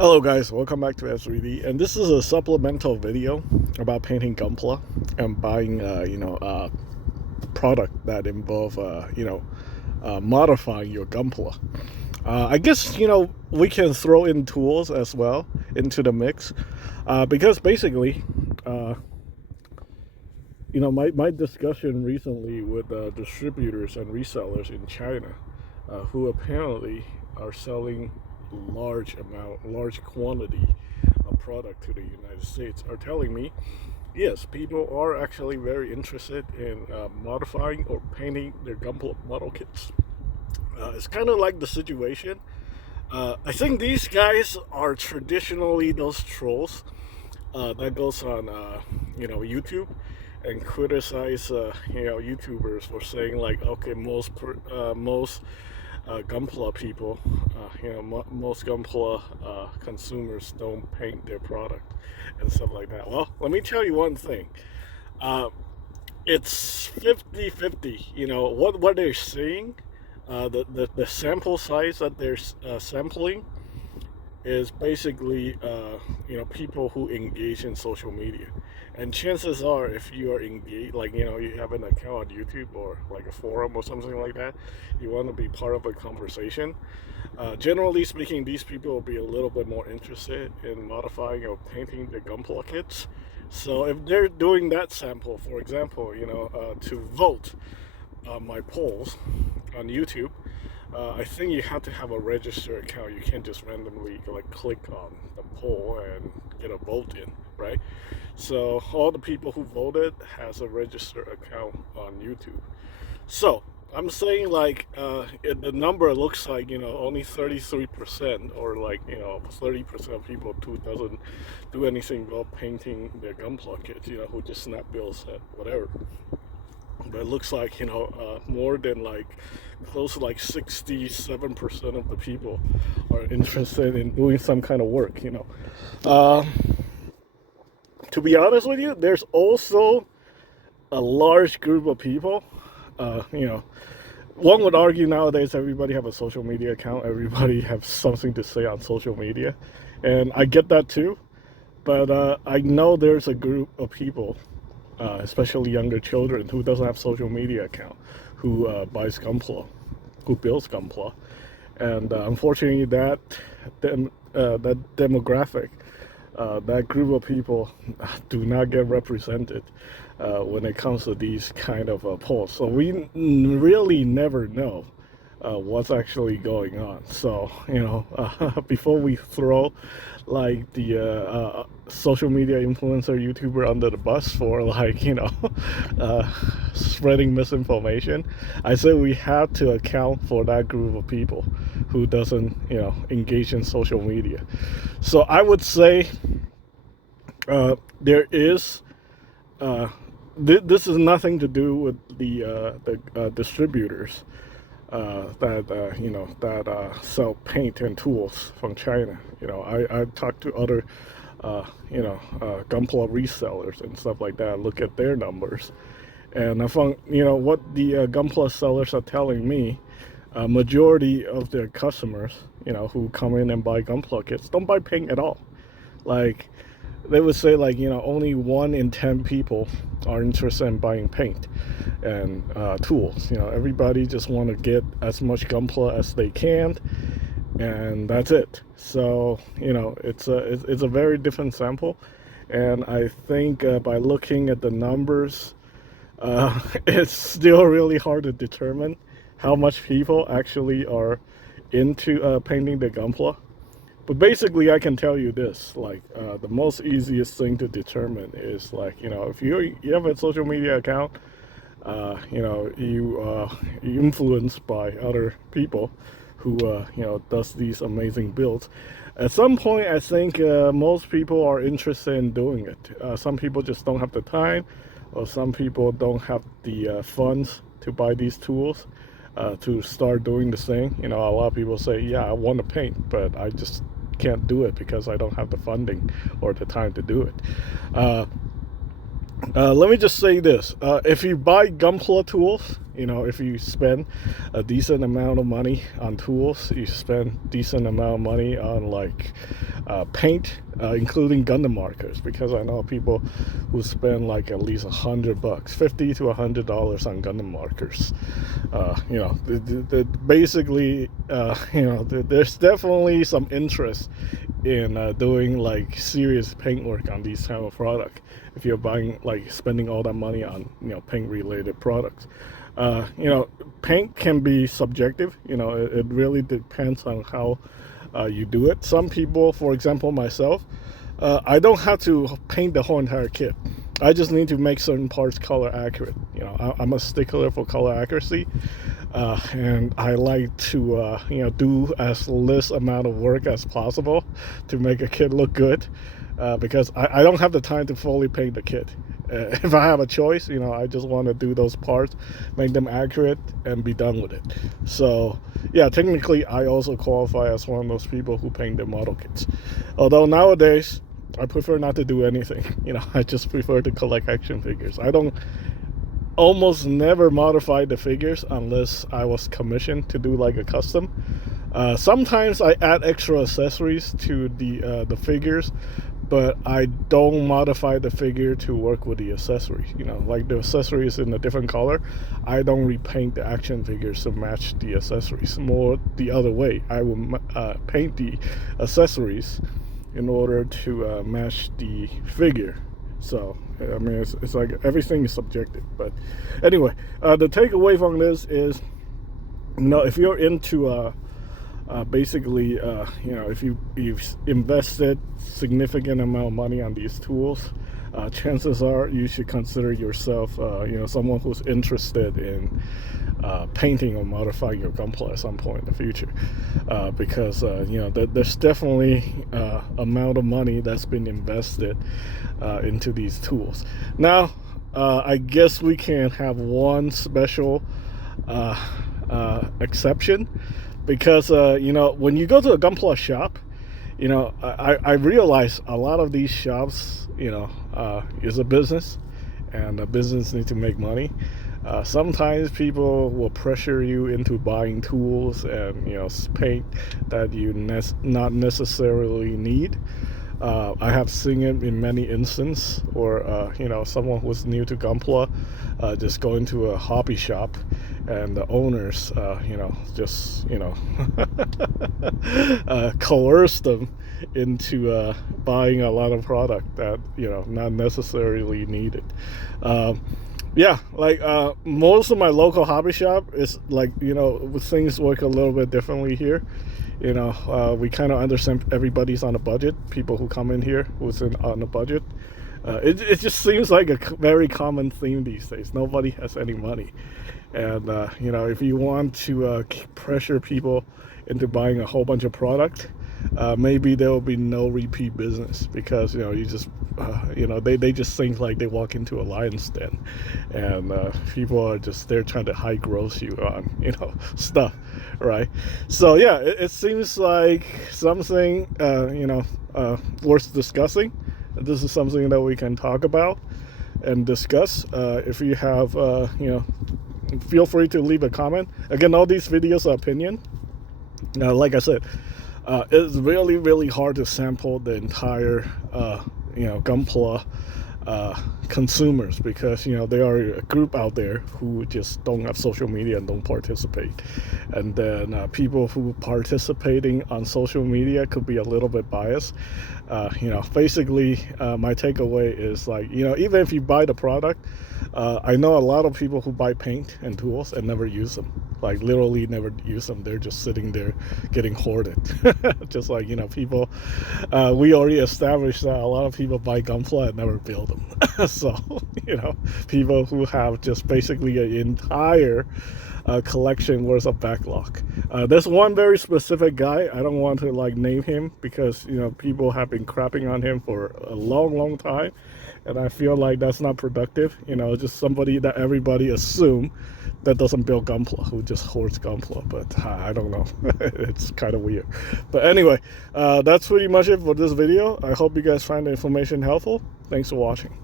Hello guys, welcome back to S3D, and this is a supplemental video about painting Gunpla and buying product that involve modifying your Gunpla. I guess we can throw in tools as well into the mix, because basically, uh, my discussion recently with distributors and resellers in China, who apparently are selling large quantity of product to the United States, are telling me, yes, people are actually very interested in modifying or painting their Gunpla model kits. It's kind of like the situation. I think these guys are traditionally those trolls that goes on YouTube and criticize YouTubers for saying like, okay, most Gunpla people, most Gunpla consumers don't paint their product and stuff like that. Well, let me tell you one thing. Uh, it's 50-50. What they're seeing, the sample size that they're sampling is basically people who engage in social media, and chances are, if you are engaged, like you have an account on YouTube or like a forum or something like that, you want to be part of a conversation. Generally speaking, these people will be a little bit more interested in modifying or painting their Gunpla kits. So if they're doing that sample, for example, to vote on my polls on YouTube, I think you have to have a registered account. You can't just randomly like click on the poll and get a vote in, right? So all the people who voted has a registered account on YouTube. So I'm saying like the number looks like only 33% or like 30% of people who doesn't do anything but painting their Gunpla kits, who just snap bills at whatever. But it looks like more than like close to like 67% of the people are interested in doing some kind of work. uh, to be honest with you, there's also a large group of people. uh, you know One would argue nowadays everybody have a social media account, everybody have something to say on social media, and I get that too. But I know there's a group of people, especially younger children, who doesn't have social media account, who buys Gunpla, who builds Gunpla, and unfortunately, that demographic, that group of people, do not get represented when it comes to these kind of polls. So we really never know what's actually going on. So before we throw like the social media influencer YouTuber under the bus for like spreading misinformation, I say we have to account for that group of people who doesn't engage in social media. So I would say there is. This is nothing to do with the distributors that sell paint and tools from China. I talked to other Gunpla resellers and stuff like that. Look at their numbers, and I found what the Gunpla sellers are telling me. Majority of their customers, who come in and buy Gunpla kits, don't buy paint at all. Like they would say, like only 1 in 10 people are interested in buying paint and tools. Everybody just want to get as much Gunpla as they can, and that's it. So it's a very different sample, and I think by looking at the numbers, it's still really hard to determine how much people actually are into painting the Gunpla. But basically, I can tell you this: like the most easiest thing to determine is like if you have a social media account, you influenced by other people who does these amazing builds. At some point, I think most people are interested in doing it. Some people just don't have the time, or some people don't have the funds to buy these tools to start doing the thing. A lot of people say, "Yeah, I want to paint, but I just can't do it because I don't have the funding or the time to do it." Let me just say this. If you buy Gunpla tools, if you spend a decent amount of money on tools, you spend decent amount of money on like paint, including Gundam markers, because I know people who spend like at least $100, $50 to $100 on Gundam markers. Basically, there's definitely some interest in doing like serious paint work on these kind of product. If you're buying, like, spending all that money on paint related products, paint can be subjective. It really depends on how you do it. Some people, for example myself, I don't have to paint the whole entire kit. I just need to make certain parts color accurate. I'm a stickler for color accuracy, and I like to do as less amount of work as possible to make a kit look good, because I don't have the time to fully paint the kit. If I have a choice, I just want to do those parts, make them accurate, and be done with it. So yeah, technically I also qualify as one of those people who paint their model kits. Although nowadays I prefer not to do anything. I just prefer to collect action figures. I don't almost never modify the figures unless I was commissioned to do like a custom. Sometimes I add extra accessories to the figures, but I don't modify the figure to work with the accessory. Like the accessory is in a different color, I don't repaint the action figures to match the accessories. More the other way, I will paint the accessories in order to match the figure. So I mean, it's like everything is subjective. But anyway, the takeaway from this is, if you're into basically, if you've invested significant amount of money on these tools, chances are you should consider yourself, someone who's interested in painting or modifying your Gunpla at some point in the future, because there's definitely amount of money that's been invested into these tools. Now, I guess we can have one special exception, because when you go to a Gunpla shop, I realize a lot of these shops is a business, and a business needs to make money. Sometimes people will pressure you into buying tools and paint that you not necessarily need. I have seen it in many instances, or someone who's new to Gunpla just go into a hobby shop, and the owners just coerce them into buying a lot of product that not necessarily needed. Most of my local hobby shop is like, things work a little bit differently here. We kind of understand everybody's on a budget. People who come in here who's on a budget, it just seems like a very common theme these days. Nobody has any money, and if you want to pressure people into buying a whole bunch of product, maybe there will be no repeat business, because you just they just think like they walk into a lion's den, and people are just there trying to high gross you on stuff, right? So yeah, it seems like something worth discussing. This is something that we can talk about and discuss. If you have feel free to leave a comment. Again, all these videos are opinion. Like I said, it's really, really hard to sample the entire Gunpla consumers, because there are a group out there who just don't have social media and don't participate, and then people who participating on social media could be a little bit biased. Basically, my takeaway is like, even if you buy the product, I know a lot of people who buy paint and tools and never use them, like literally never use them. They're just sitting there getting hoarded. Just like, people, we already established that a lot of people buy Gunpla and never build them. So, people who have just basically an entire collection worth of backlog. There's one very specific guy. I don't want to like name him, because people have been crapping on him for a long time, and I feel like that's not productive. Just somebody that everybody assume that doesn't build Gunpla, who just hoards Gunpla. But I don't know. It's kind of weird. But anyway, that's pretty much it for this video. I hope you guys find the information helpful. Thanks for watching.